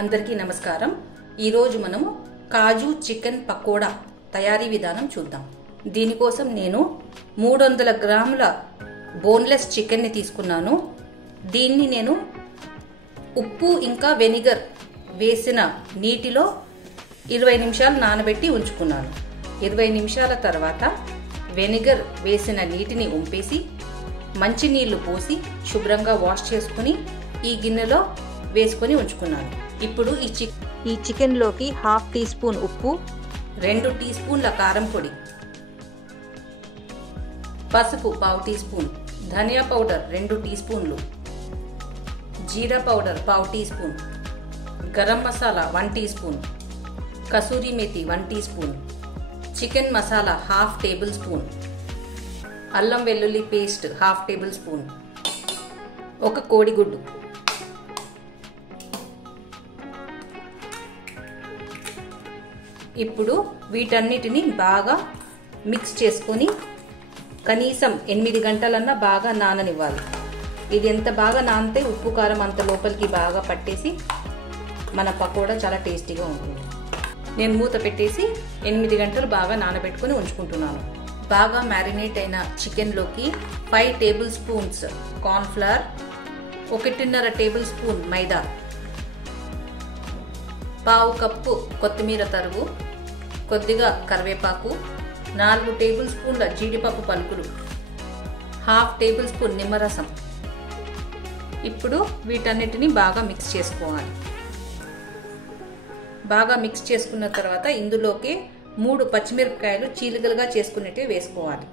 అందరికీ నమస్కారం। ఈ రోజు మనము కాజు చికెన్ పకోడా తయారీ విధానం చూద్దాం। దీని కోసం నేను 300 గ్రాముల బోన్లెస్ చికెన్ ని తీసుకున్నాను। దీన్ని నేను ఉప్పు ఇంకా వెనిగర్ వేసిన నీటిలో 20 నిమిషాలు నానబెట్టి ఉంచుకున్నాను। 20 నిమిషాల తర్వాత వెనిగర్ వేసిన నీటిని ఉంపేసి మంచి నీళ్లు పోసి శుభ్రంగా వాష్ చేసుకొని ఈ గిన్నెలో వేసుకొని ఉంచుకున్నాను। ఇప్పుడు ఈ చికెన్ లోకి హాఫ్ టీ స్పూన్ ఉప్పు, 2 టీ స్పూన్ల కారం పొడి, పసుపు పావు టీ స్పూన్, ధనియా పౌడర్ 2 టీ స్పూన్లు, జీరా పౌడర్ పావు teaspoon, garam masala 1 teaspoon, kasuri methi 1 teaspoon, chicken masala half tablespoon, అల్లం వెల్లుల్లి పేస్ట్ హాఫ్ టేబుల్ స్పూన్, ఒక కోడిగుడ్డు। ఇప్పుడు వీటన్నిటిని బాగా మిక్స్ చేసుకొని కనీసం 8 గంటలన్నా బాగా నాననివ్వాలి। ఇది ఎంత బాగా నానితే ఉప్పు కారం అంత లోపలికి బాగా పట్టేసి మన పకోడా చాలా టేస్టీగా ఉంటుంది। నేను మూత పెట్టేసి 8 గంటలు బాగా నానబెట్టుకొని ఉంచుకుంటున్నాను। బాగా మ్యారినేట్ అయిన చికెన్లోకి 5 table spoons corn flour, 1.5 table spoon మైదా, పావు కప్పు కొత్తిమీర తరుగు, కొద్దిగా కరివేపాకు, 4 టేబుల్ స్పూన్ల జీడిపప్పు పలుకులు, హాఫ్ టేబుల్ స్పూన్ నిమ్మరసం। ఇప్పుడు వీటన్నిటిని బాగా మిక్స్ చేసుకోవాలి। బాగా మిక్స్ చేసుకున్న తర్వాత ఇందులోకి 3 పచ్చిమిరపకాయలు చీలికలుగా చేసుకునేటివి వేసుకోవాలి।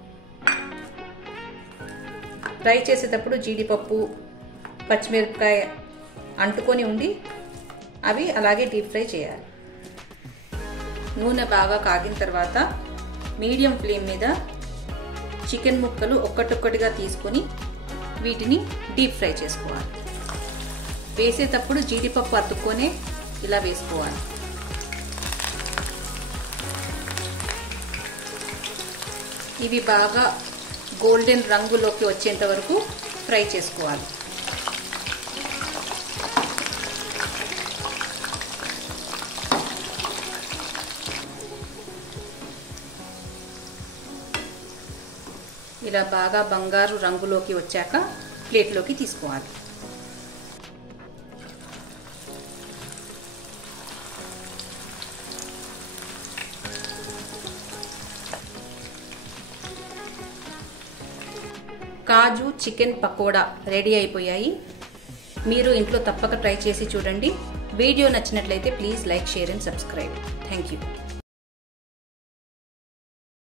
ఫ్రై చేసేటప్పుడు జీడిపప్పు పచ్చిమిరపకాయ అంటుకొని ఉండి అవి అలాగే డీప్ ఫ్రై చేయాలి। నూనె బాగా కాగిన తర్వాత మీడియం ఫ్లేమ్ మీద చికెన్ ముక్కలు ఒక్కటొక్కటిగా తీసుకొని వీటిని డీప్ ఫ్రై చేసుకోవాలి। వేసేటప్పుడు జీడిపప్పు అతుక్కొనే ఇలా వేసుకోవాలి। ఇవి బాగా గోల్డెన్ రంగులోకి వచ్చేంత వరకు ఫ్రై చేసుకోవాలి। ఇలా బాగా బంగారు రంగులోకి వచ్చాక ప్లేట్లోకి తీసుకోవాలి। కాజు చికెన్ పకోడా రెడీ అయిపోయాయి। మీరు ఇంట్లో తప్పక ట్రై చేసి చూడండి। వీడియో నచ్చినట్లయితే please like, share and subscribe. Thank you.